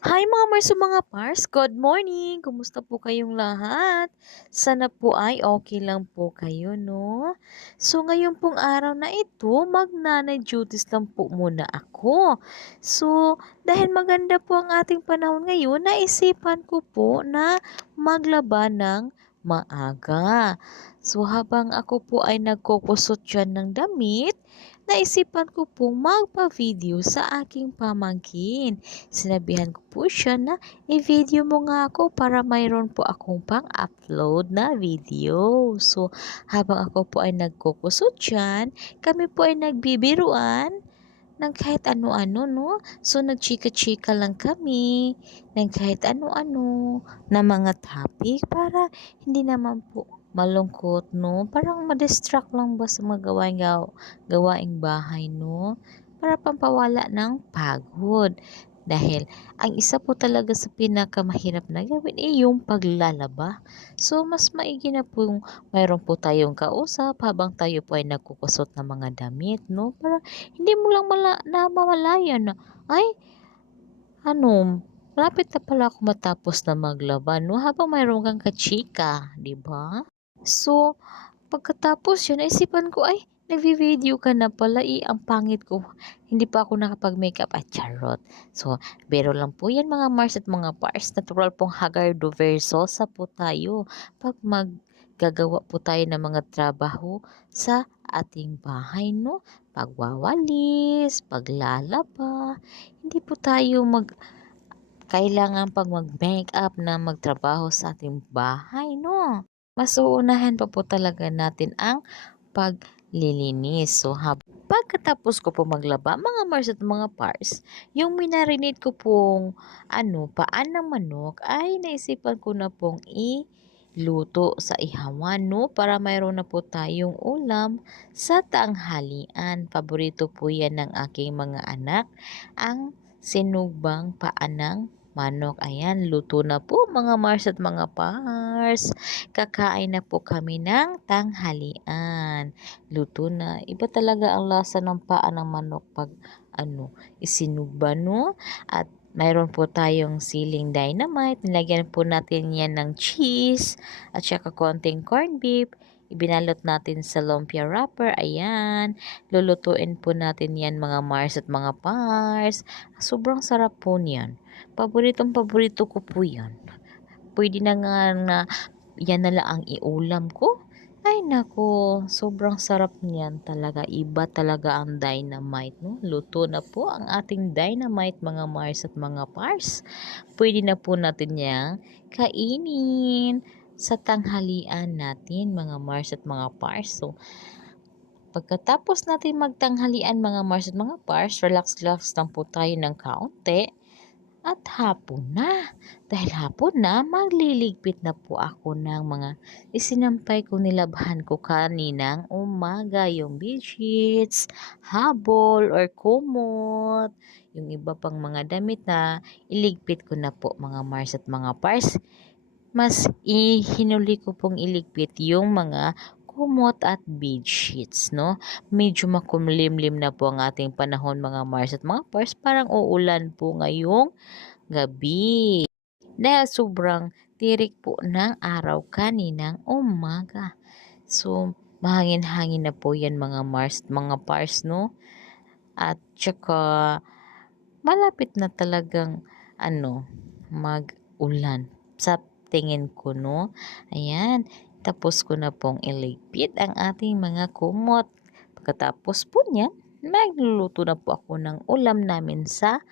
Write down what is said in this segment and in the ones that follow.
Hi mga Marso mga Pars, good morning! Kumusta po kayong lahat? Sana po ay okay lang po kayo, no? So ngayon pong araw na ito, mag-nanay duties lang po muna ako. So dahil maganda po ang ating panahon ngayon, naisipan ko po na maglaba ng maaga. So habang ako po ay nagkukusot dyan ng damit, naisipan ko pong magpa-video sa aking pamangkin. Sinabihan ko po siya na i-video mo nga ako para mayroon po akong pang-upload na video. So, habang ako po ay nagkukusot dyan, kami po ay nagbibiruan ng kahit ano-ano, no? So, nagchika-chika lang kami ng kahit ano-ano na mga topic para hindi naman po malungkot, no? Parang ma-distract lang ba sa mga gawaing bahay, no? Para pampawala ng pagod. Dahil ang isa po talaga sa pinakamahirap na gawin ay yung paglalaba. So, mas maigi na po yung mayroon po tayong kausap habang tayo po ay nagkukusot ng mga damit, no? Para hindi mo lang namamalayan na, ay, malapit na pala ako matapos na maglaba, no? Habang mayroon kang kachika, di ba? So, pagkatapos yun, naisipan ko, ay, nagvi-video ka na pala, ang pangit ko. Hindi pa ako nakapag-makeup at charot. So, biro lang po yan mga Mars at mga Pars. Natural pong hagardo versosa po tayo pag maggagawa po tayo ng mga trabaho sa ating bahay, no? Pagwawalis, paglalaba. Hindi po tayo kailangan pag mag-makeup na magtrabaho sa ating bahay, no? Mas uunahin pa po talaga natin ang paglilinis. So, pagkatapos ko po maglaba, mga Mars at mga Pars, yung minarinate ko pong paan ng manok ay naisipan ko na pong luto sa ihawan, no? Para mayroon na po tayong ulam sa tanghalian. Paborito po yan ng aking mga anak, ang sinugbang paan ng manok. Ayan, luto na po mga Mars at mga Pars. Kakain na po kami ng tanghalian. Luto na. Iba talaga ang lasa ng paa ng manok pag isinugba, no? At mayroon po tayong siling dynamite. Nilagyan po natin yan ng cheese at saka konting corned beef. Ibinalot natin sa lumpia wrapper. Ayan. Lulutuin po natin yan mga Mars at mga Pars. Sobrang sarap po niyan. Paborito ko po yan. Pwede na nga na yan na lang ang iulam ko. Ay nako, sobrang sarap niyan talaga. Iba talaga ang dynamite, no? Luto na po ang ating dynamite mga Mars at mga Pars. Pwede na po natin yang kainin sa tanghalian natin mga Mars at mga Pars. So, pagkatapos natin magtanghalian mga Mars at mga Pars, relax-relax lang po tayo ng kaunti. At hapon na. Dahil hapon na, magliligpit na po ako ng mga isinampay ko nilabhan ko kaninang umaga. Yung bedsheets, habol, or kumot. Yung iba pang mga damit na iligpit ko na po mga Mars at mga Pars. Mas hinuli ko pong iligpit yung mga kumot at bedsheets, no? Medyo makumlimlim na po ang ating panahon mga Mars at mga Pars. Parang uulan po ngayong gabi. Dahil sobrang tirik po ng araw kaninang umaga. So, mahangin-hangin na po yan mga Mars at mga Pars, no? At saka, malapit na talagang mag-ulan sa tingin ko, no? Ayan, tapos ko na pong iligpit ang ating mga kumot. Pagkatapos po niyan, magluluto na po ako ng ulam namin sa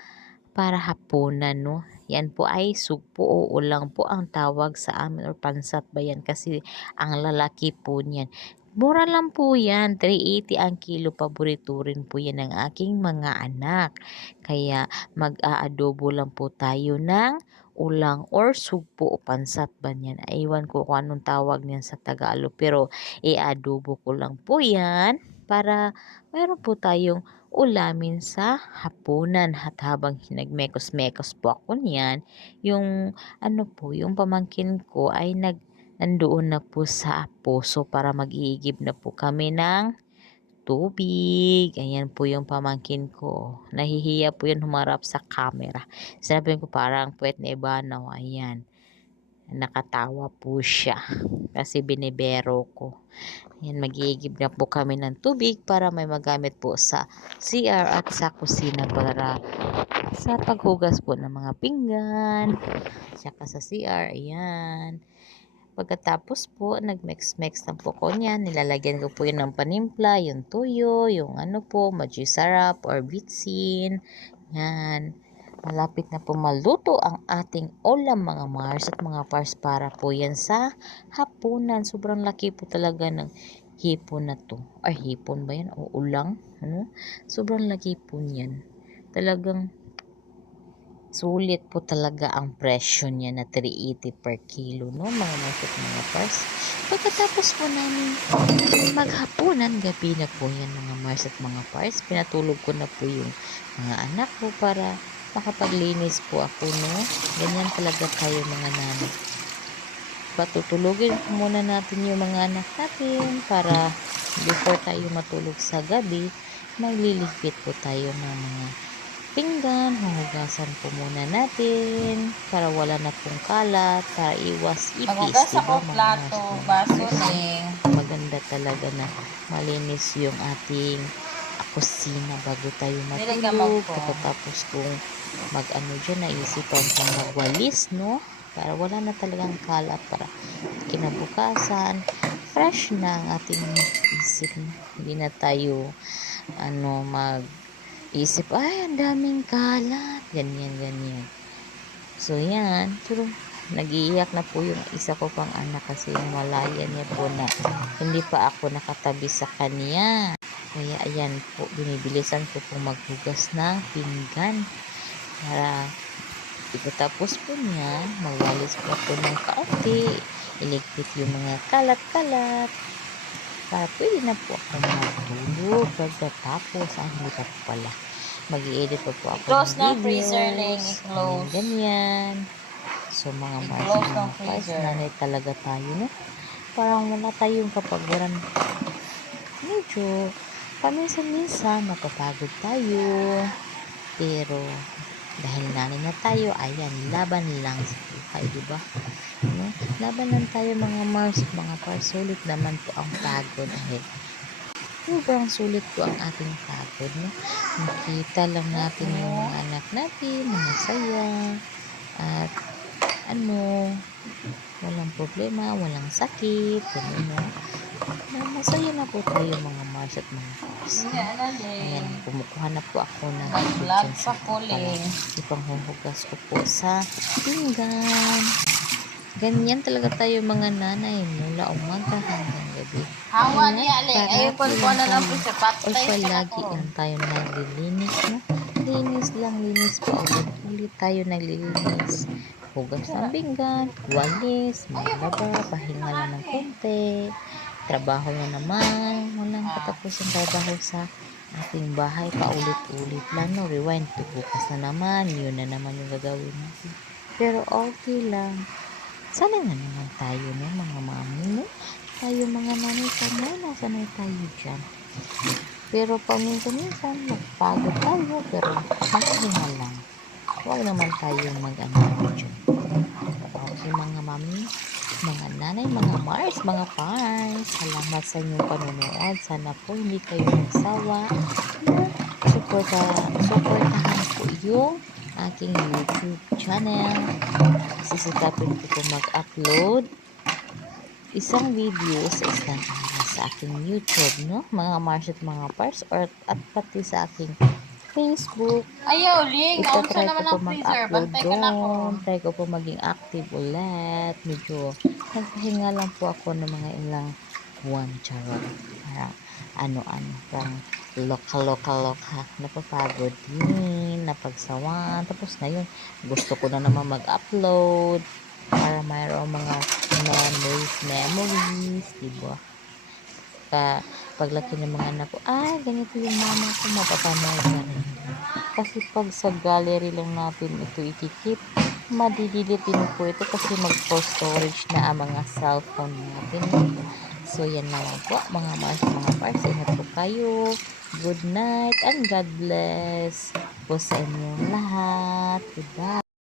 para hapunan, no? Yan po ay sugpo o ulang po ang tawag sa amin or pansat ba yan kasi ang lalaki po niyan. Mura lang po yan, 380 ang kilo, paborito rin po yan ng aking mga anak. Kaya mag-aadobo lang po tayo ng ulang or sugpo o pansat ba yan. Aywan ko kung anong tawag niyan sa Tagalog pero i-adobo ko lang po yan para mayroon po tayong ulamin sa hapunan. At habang nagmekos-mekos po ako niyan, yung yung pamangkin ko ay nandoon na po sa puso para mag-iigib na po kami ng tubig. Ayan po yung pamangkin ko. Nahihiya po yan humarap sa camera. Sabi ko parang puwet na ibanaw. Ayan. Nakatawa po siya. Kasi binibero ko. Ayan, mag-iigib na po kami ng tubig para may magamit po sa CR at sa kusina para sa paghugas po ng mga pinggan. Tsaka sa CR. Ayan. Pagkatapos po, nag-mix-mix na po ko niyan. Nilalagyan ko po yun ng panimpla, yung tuyo, yung ano po, maji sarap or bitsin. Yan. Malapit na po maluto ang ating ulam mga Mars at mga Pars para po yan sa hapunan. Sobrang laki po talaga ng hipon na to. Ay, hipon ba yan? O ulang? Ano? Sobrang laki po niyan. Talagang sulit po talaga ang presyo niya na 380 per kilo, no? Mga market mga Mars. Pagkatapos po namin maghapunan, gabi na po yan mga Mars at mga Pars. Pinatulog ko na po yung mga anak ko para makapaglinis po ako, no? Ganyan talaga tayo mga nanay. Patutulugin po muna natin yung mga anak natin para before tayo matulog sa gabi, maglilihit po tayo ng mga pinggan, huhugasan po muna natin para wala na pong kalat, para iwas ipis. Magugas diba, ako plato, baso ning. Maganda talaga na malinis yung ating kusina bago tayo matulog. Pagkatapos kung mag-ano dyan, naisipan kong magwalis, no? Para wala na talagang kalat, para kinabukasan, fresh na ang ating isip. Hindi na tayo, isip, ay, ang daming kalat. Ganyan. So, yan. Pero, nag-iiyak na po yung isa ko pang anak kasi malaya niya po na hindi pa ako nakatabi sa kanya. Kaya, ayan po, binibilisan ko po maghugas ng pinggan. Para, pagkatapos po niya, magwalis po po ng kaunti. Iligpit yung mga kalat-kalat. Para pwede na po ako matulog pagkatapos. Hindi pa po pala. Mag-i-edit po ako Close ng ng freezer, Ling. videos. Close. Ganyan. So, mga Mars, Close mga ng Pars, freezer. nanay talaga tayo, no? Parang wala tayong kapagaran. Medyo, paminsan-minsan, napapagod tayo. Pero, dahil nanay na tayo, ayan, laban lang sa buhay, diba? No? Laban lang tayo mga Mars, mga Pars. Sulit naman po ang pagod dahil sobrang sulit po ang ating pagod, no? Nakita lang natin yung mga anak natin na masaya at walang problema, walang sakit, gano'n, no? Na masaya na po tayo mga Mars at mga Pars. Ayan, kumukuha na po ako ng Vlog pa po, Ling. ipanghuhugas ko po sa pinggan. Ganyan talaga tayo mga nanay mula umaga hanggang gabi. Hawa niya, Ling. Ayun po na lang po siya. O Patay siya palagi ako. lang tayo naglilinis, no? Linis po. Ulit tayo naglilinis. Hugas ng pinggan, walis, maglaba, pahinga lang ng konti. Trabaho na naman. Walang katapos ang trabaho sa ating bahay. Paulit-ulit lang, no? Rewind to bukas na naman. Yun na naman yung gagawin natin. Pero okay lang. Sana na naman tayo, no, mga mami, no? Tayo mga nanay, sanay tayo dyan. Pero paminsan-minsan, magpagod tayo, pero magpahinga lang. Huwag naman tayong mag-ano dyan. Okay, mga mami, mga nanay, mga Mars, mga Pars, salamat sa inyong panonood. Sana po hindi kayo magsawa. Supportahan po yung aking YouTube channel. Sisikapin ko po mag-upload isang video sa isang araw sa aking YouTube, no? Mga Mars at mga Pars, at pati sa aking Facebook. Ayaw, Ling. Naunsa Try naman ko po ang freezer. mag-upload Bantay ka na ako. doon. Try ko po maging active ulit. Medyo nagpahinga lang po ako ng mga ilang buwan, charot. Para parang loka. Napapagod din, napagsawan. Tapos ngayon, gusto ko na naman mag-upload para mayroong mga memories, diba? Paglaki ng mga anak ko, ganito yung mama ko, mapapanood na rin. Kasi pag sa gallery lang natin ito ikikip, madidelete din po ito kasi mag-for storage na ang mga cellphone natin. So, yan na lang po mga Mars, mga Pars. Ingat po kayo. Good night and God bless po sa inyong lahat. Goodbye.